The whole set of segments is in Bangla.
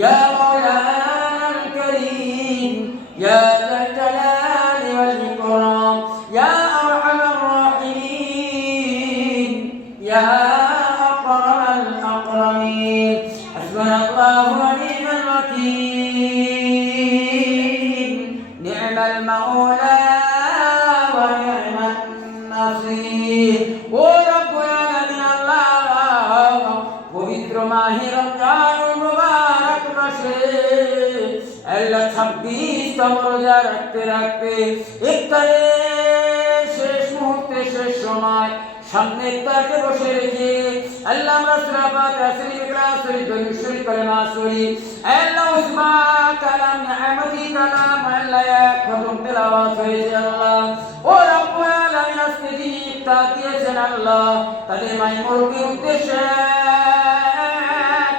يا مولانا الكريم يا মাহে রমজানুল মুবারক মাসে। আল্লাহ ছাব্বিশতম রোজা রাখতে রাখতে ইফতারে শেষ মুহূর্তে, শেষ সময় সামনে ইফতারকে বসে রেখে আল্লাহ আমরা সূরা শরীফ ইখলাস শরীফ দরুদ শরীফ কালেমা শরীফ আল্লাহ উসমা কালাম, নিয়ামতি কালাম, আল্লাহ এক খতম তেলাওয়াত হয়েছে আল্লাহ। ও রব্বুল আলামিন আজকে যিনি ইফতার দিয়েছেন আল্লাহ, তাদের মাই উদ্দেশ্যে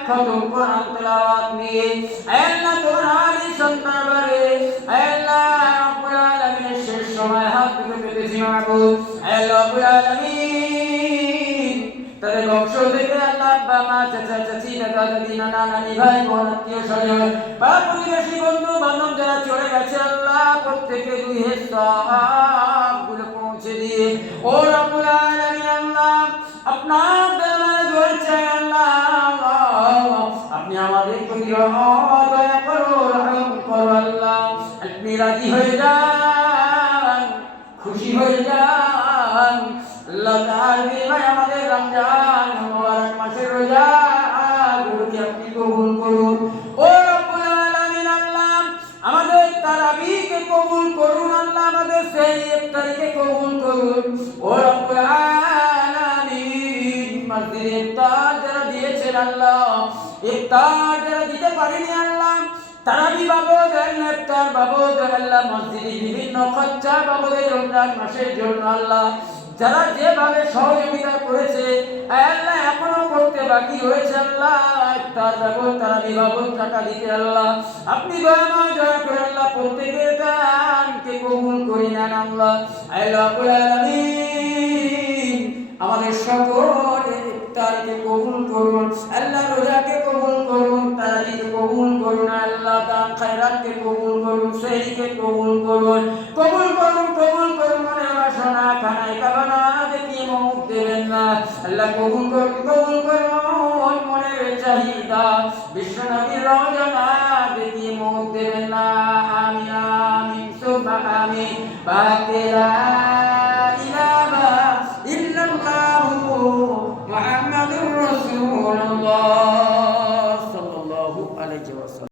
খতম কোরআন তেলাওয়াত নিয়ে আল্লাহ তোমার আলী সন্তান বারে আল্লাহ রব্বুল আলামিনের শেষ সময় হাত তুলে পেতেছি মাহবুব আল্লাহ রব্বুল আলামিন তাদের বংশ থেকে আল্লাহ আব্বা মা চাচা চাচি দাদা দাদি নানা নানি ভাই বোন আত্মীয় স্বজন বা প্রতিবেশী বন্ধু বান্ধব যারা চলে গেছে আল্লাহ প্রত্যেকে দুই হেসাবগুলো পৌঁছে দিয়ে ও দয়া করো, রহম করো আল্লাহ। আপনি রাজি হয়ে যান, খুশি হয়ে যান। আল্লাহ তাআলা বিনিময়ে আমাদের রমজান মুবারক মাসের রোজা গুলোকে আপনি কবুল করুন। ও রব্বুল আলামিন আল্লাহ, আমাদের তারাবিকে কবুল করুন আল্লাহ, আমাদের সেই ইফতারিকে কবুল করুন। ও রব্বুল আলামিন, মসজিদে যারা দিয়েছেন আল্লাহ ইফতার যারা দিতে পারেনি আল্লাহ। বাবদ ইফতার বাবদ? আল্লাহ, মসজিদে বিভিন্ন খরচা রমজান মাসের জন্য আল্লাহ। যারা যেভাবে সহযোগিতা করেছে, আল্লাহ এখনও করতে বাকি রয়েছে আল্লাহ। তার তারা টাকা দিতে আল্লাহ? আপনি দয়া করে আল্লাহ প্রত্যেকের কবুল করে নেন আল্লাহ। আল্লাহ আমাদের সকলের তারিখে কবুল করুন, আল্লাহ রোজাকে কবুল করুন তারিখকে কবুল করুন, আল্লাহ দান খায়রাতকে কবুল করুন সেইকে কবুল করুন। কবুল করুন কবুল করুন আমার সোনা খানায় কাবানা দেখিয়ে মুখ দেবেন না। আল্লাহ কবুল করুন কবুল করুন, মনের চাহিদা বিশ্বনবীর রোজানা দেখিয়ে মুখ দেবেন না। আমি আমি সুবা আমি বাকেরা ইলাবা ইল্লাল্লাহু